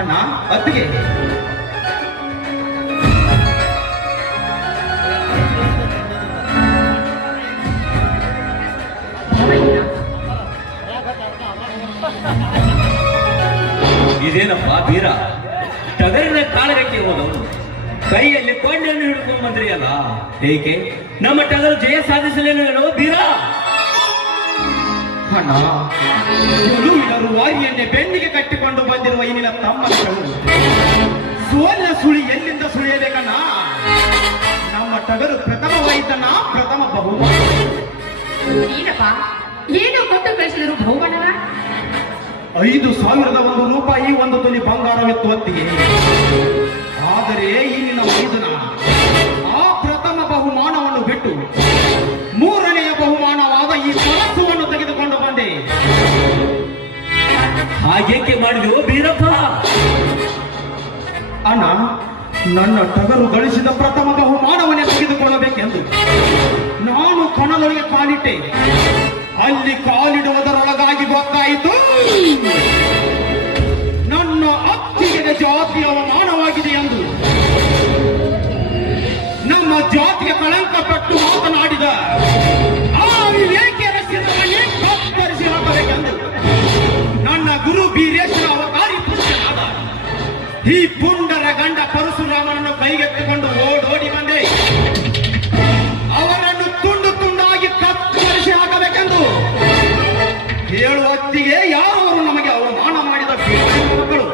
ಅಣ್ಣ ಅತ್ತಿಗೆ ಇದೇನಪ್ಪ ಬೀರ ಟಗರಿನ ಕಾಳಗಕ್ಕೆ ಹೋದವನು ಕೈಯಲ್ಲಿ ಕೊಂಡೆಯನ್ನು ಹಿಡ್ಕೊಂಡ್ ಬಂದ್ರಿ ಅಲ್ಲ, ಏಕೆ ನಮ್ಮ ಟಗರು ಜಯ ಸಾಧಿಸಲೇನೋ ಬೀರ? ಅಣ್ಣ ಗೆಲುವಿನ ರೂವಾರಿಯನ್ನೇ ಬೆನ್ನಿಗೆ ಕಟ್ಟಿಕೊಂಡು ಬಂದಿರುವ ಇಲ್ಲಿನ ತಮ್ಮಗಳು ಸೋಲಿನ ಸುಳಿ ಎಲ್ಲಿಂದ ಸುಳಿಯಬೇಕಣ್ಣ? ನಮ್ಮ ಟಗರು ಪ್ರಥಮವಾಯಿತಣ್ಣ, ಪ್ರಥಮ ಬಹುಮಾನ. ಏನಪ್ಪ ಏನು ಕೊಟ್ಟು ಕಳಿಸಿದರು ಬಹುಮಾನನ? 5,001 ರೂಪಾಯಿ, 1 ತೊಲಿ ಬಂಗಾರವಿತ್ತು ಹೊತ್ತಿಗೆ. ಆದರೆ ಇಲ್ಲಿನ ಮೈದುನ ಆ ಪ್ರಥಮ ಬಹುಮಾನವನ್ನು ಬಿಟ್ಟು 3ನೆಯ ಬಹುಮಾನವಾದ ಈ ಕಲಸವನ್ನು ತೆಗೆದುಕೊಂಡು ಬಂದೆ. ಹಾಗೇಕೆ ಮಾಡಿದೆವು ಬೀರಪ್ಪ? ಅಣ್ಣ, ನನ್ನ ಟಗರು ಗಳಿಸಿದ ಪ್ರಥಮ ಬಹುಮಾನವನ್ನೇ ತೆಗೆದುಕೊಳ್ಳಬೇಕೆಂದು ನಾನು ಕಣದೊಳಗೆ ಕಾಲಿಟ್ಟೆ. ಅಲ್ಲಿ ಕಾಲಿಡುವುದರೊಳಗಾಗಿ ಗೊತ್ತಾಯಿತು ನನ್ನ ಅತ್ತಿಗೆ ಜಾತಿಯ ಅವಮಾನವಾಗಿದೆ ಎಂದು. ನಮ್ಮ ಜಾತಿಯ ಕಳಂಕ ಪಟ್ಟು ಮಾತನಾಡಿದ ಆ ವಿವೇಕಿಯರ ಶಿರವನ್ನೇ ಕತ್ತರಿಸಿ ಹಾಕಬೇಕೆಂದು ನನ್ನ ಗುರು ಬೀರೇಶ್ವರ ಅವತಾರಿ ಪುರುಷನಾದ ಈ ಪುಂಡರ ಗಂಡ ಪರಶುರಾಮನನ್ನು ಕೈಗೆತ್ತಿಕೊಂಡು ಓಡೋಡಿ ಬಂದೆ. ಅವರನ್ನು ತುಂಡು ತುಂಡಾಗಿ ಕತ್ತರಿಸಿ ಹಾಕಬೇಕೆಂದು ಹೇಳುವ ಹೊತ್ತಿಗೆ ಯಾರವರು ನಮಗೆ ಅವಮಾನ ಮಾಡಿದ ಮಕ್ಕಳು.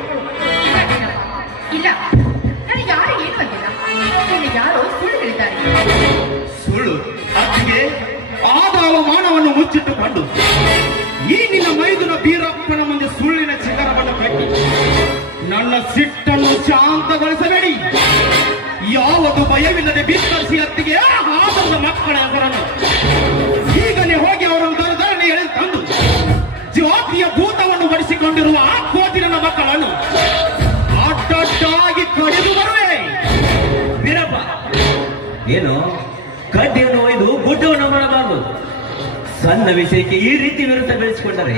ಇಲ್ಲ, ನನಗೆ ಯಾರು ಏನು ಬಂದಿಲ್ಲ. ಯಾರೋ ಸುಳ್ಳು ಹೇಳಿದ್ದಾರೆ. ಸುಳ್ಳು ಅತ್ತಿಗೆ ಆದ ಅವಮಾನವನ್ನು ಮುಚ್ಚಿಟ್ಟುಕೊಂಡು ಈ ನಿನ್ನ ಮೈದುನ ಬೀರಪ್ಪನ ಮುಂದೆ ಸುಳ್ಳಿನ ಶಿಖರವನ್ನು ಕಟ್ಟಿ ನನ್ನ ಸಿಟ್ಟನ್ನು ಶಾಂತಗೊಳಿಸಬೇಡಿ. ಯಾವುದು ಭಯವಿಲ್ಲದೆ ಬಿತ್ತರಿಸಿ ಅತ್ತಿಗೆ ಆದರದ ಮಕ್ಕಳ ಹೆಸರನ್ನು ಈಗಲೇ ಹೋಗಿ ಅವರನ್ನು ದರದರಣೆ ಎಳೆದು ತಂದು ಜಾತಿಯ ಭೂತವನ್ನು ಬಡಿಸಿಕೊಂಡಿರುವ ಆ ಕೋತಿ ನನ್ನ ಮಕ್ಕಳನ್ನು ಅಡ್ಡಡ್ಡಾಗಿ ಕಡಿದು ಬರುವೆ. ಬೀರಪ್ಪ, ಏನು ಕಡ್ಡಿಯನ್ನು ಒಯ್ದು ಗುಡ್ಡವನ್ನು ಮಾಡಬಾರದು. ಸಣ್ಣ ವಿಷಯಕ್ಕೆ ಈ ರೀತಿ ವಿರುದ್ಧ ಬೆಳೆಸಿಕೊಂಡರೆ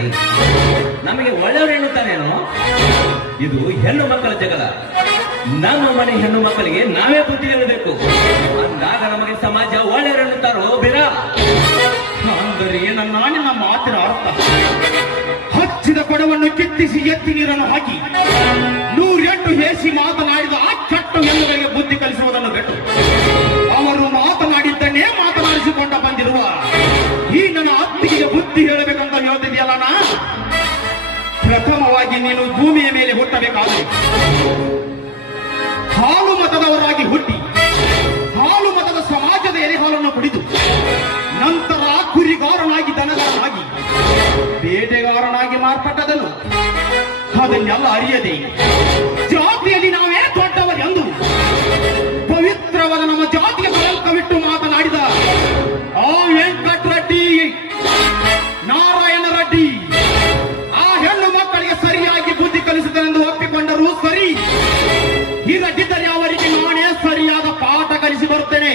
ನಮಗೆ ಒಳ್ಳೆಯವರು ಎನ್ನುತ್ತಾನೇನೋ? ಇದು ಹೆಣ್ಣು ಮಕ್ಕಳ ಜಗಳ. ನಮ್ಮ ಮನೆ ಹೆಣ್ಣು ಮಕ್ಕಳಿಗೆ ನಾವೇ ಬುದ್ಧಿ ಹೇಳಬೇಕು. ಅಂದಾಗ ನಮಗೆ ಸಮಾಜ ಒಳ್ಳೆಯವರು ಎನ್ನುತ್ತಾರೋ ಬೀರ? ಅಂದರೆ ನನ್ನ ಮಾತಿನ ಅರ್ಥ ಹಚ್ಚಿದ ಕೊಡವನ್ನು ಕಿತ್ತಿಸಿ ಎತ್ತಿ ನೀರನ್ನು ಹಾಕಿ 108 ಹೇಸಿ ಮಾತನಾಡಿದ ಆ ಕೆಟ್ಟ ಹೆಣ್ಣುಗಳಿಗೆ ಬುದ್ಧಿ ಕಲಿಸುವುದನ್ನು ಬಿಟ್ಟು ಅವರು ಮಾತನಾಡಿದ್ದನ್ನೇ ಮಾತನಾಡಿಸಿಕೊಂಡ ಬಂದಿರುವ ಈ ನನ್ನ ಅತ್ತಿಗೆ ಬುದ್ಧಿ ಹೇಳಬೇಕಂತ ಹೇಳ್ತಿದ್ಯಲ್ಲ. ಪ್ರಥಮವಾಗಿ ನೀನು ಭೂಮಿಯ ಮೇಲೆ ಹುಟ್ಟಬೇಕಾದ್ರೆ ಹಾಲು ಮತದವರಾಗಿ ಹುಟ್ಟಿ ಹಾಲು ಮತದ ಸಮಾಜದ ಎಲೆಹಾಲನ್ನು ಕುಡಿದು ನಂತರ ಕುರಿಗಾರನಾಗಿ ದನಗಾರನಾಗಿ ಬೇಟೆಗಾರನಾಗಿ ಮಾರ್ಪಟ್ಟದನು. ಅದನ್ನೆಲ್ಲ ಅರಿಯದೆ ಜಾತಿಯಲ್ಲಿ ನಾವೇ ದೊಡ್ಡವರೆಂದು ಪವಿತ್ರವಾದ ನಮ್ಮ ಜಾತಿಯ ಕಳಂಕವಿಟ್ಟು ಮಾತನಾಡಿದ ಆ ವೆಂಕಟರೆಡ್ಡಿ, ನಾರಾಯಣ ರೆಡ್ಡಿ ಆ ಹೆಣ್ಣು ಮಕ್ಕಳಿಗೆ ಸರಿಯಾಗಿ ಬುದ್ಧಿ ಕಲಿಸಿದನೆಂದು ಒಪ್ಪಿಕೊಂಡರೂ ಸರಿ, ಇಲ್ಲದಿದ್ದರೆ ಅವರಿಗೆ ನಾನೇ ಸರಿಯಾದ ಪಾಠ ಕಲಿಸಿ ಬರುತ್ತೇನೆ.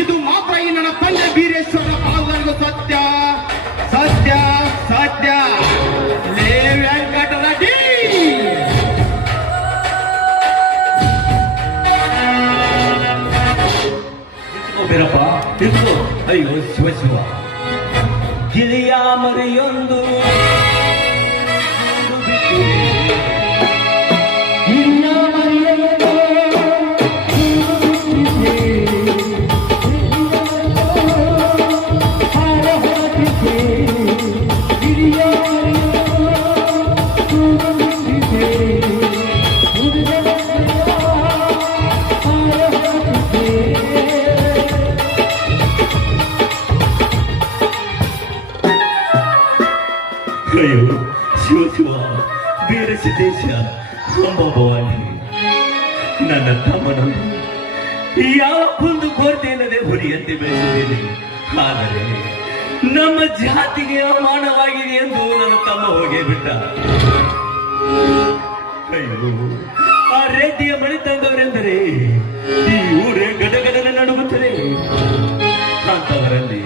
ಇದು ಮಾತ್ರ ಈ ನನ್ನ ತಂದೆ ಬೀರೇಶ್ವರ ಪಾಲನೆಗೂ ಸತ್ಯ ಸತ್ಯ ಸತ್ಯ. ಲೇ ವೆಂಕಟರೆಡ್ಡಿ, ಬೀರಪ್ಪ ಇತ್ತು. ಅಯ್ಯೋ ಶಿವ ಶಿವ, ಗಿಳಿಯ ಮರಿಯೊಂದು ಅಯ್ಯೋ ಶಿವ ಶಿವ, ಬೇರೆ ಸಿದ್ದೇಶ ಸಂಭವವಾಗಿ ನನ್ನ ತಮ್ಮನನ್ನು ಯಾವ ಒಂದು ಕೊರತೆ ಇಲ್ಲದೆ ಹುರಿಯಂತೆ ಬೆಳೆಸಿದ್ದೇನೆ. ಆದರೆ ನಮ್ಮ ಜಾತಿಗೆ ಅವಮಾನವಾಗಿದೆ ಎಂದು ನನ್ನ ತಮ್ಮ ಹೋಗೇ ಬಿಟ್ಟ. ಅಯ್ಯೋ, ಆ ರೆಡ್ಡಿಯ ಮನೆ ತಂದವರೆಂದರೆ ಈ ಊರೇ ಗಡಗಡನೆ ನಡುಗುತ್ತದೆ. ಅಂತವರಲ್ಲಿ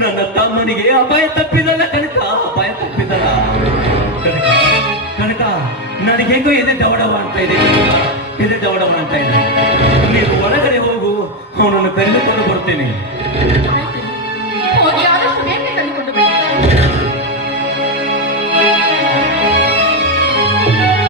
ನನ್ನ ತಮ್ಮನಿಗೆ ಅಪಾಯ ತಪ್ಪಿದಲ್ಲ ಕನಕ, ಅಪಾಯ ತಪ್ಪಿದಲ್ಲ ಕನಕ ಕನಕ. ನನಗೆಂಗೋ ಎದೆ ದವಡವ ಅಂತ ಇದೆ, ಎದೆ ದವಡವ ಅಂತ ಇದೆ. ನೀವು ಒಳಗಡೆ ಹೋಗು, ಅವನನ್ನು ಕರೆದುಕೊಂಡು ಬರ್ತೇನೆ.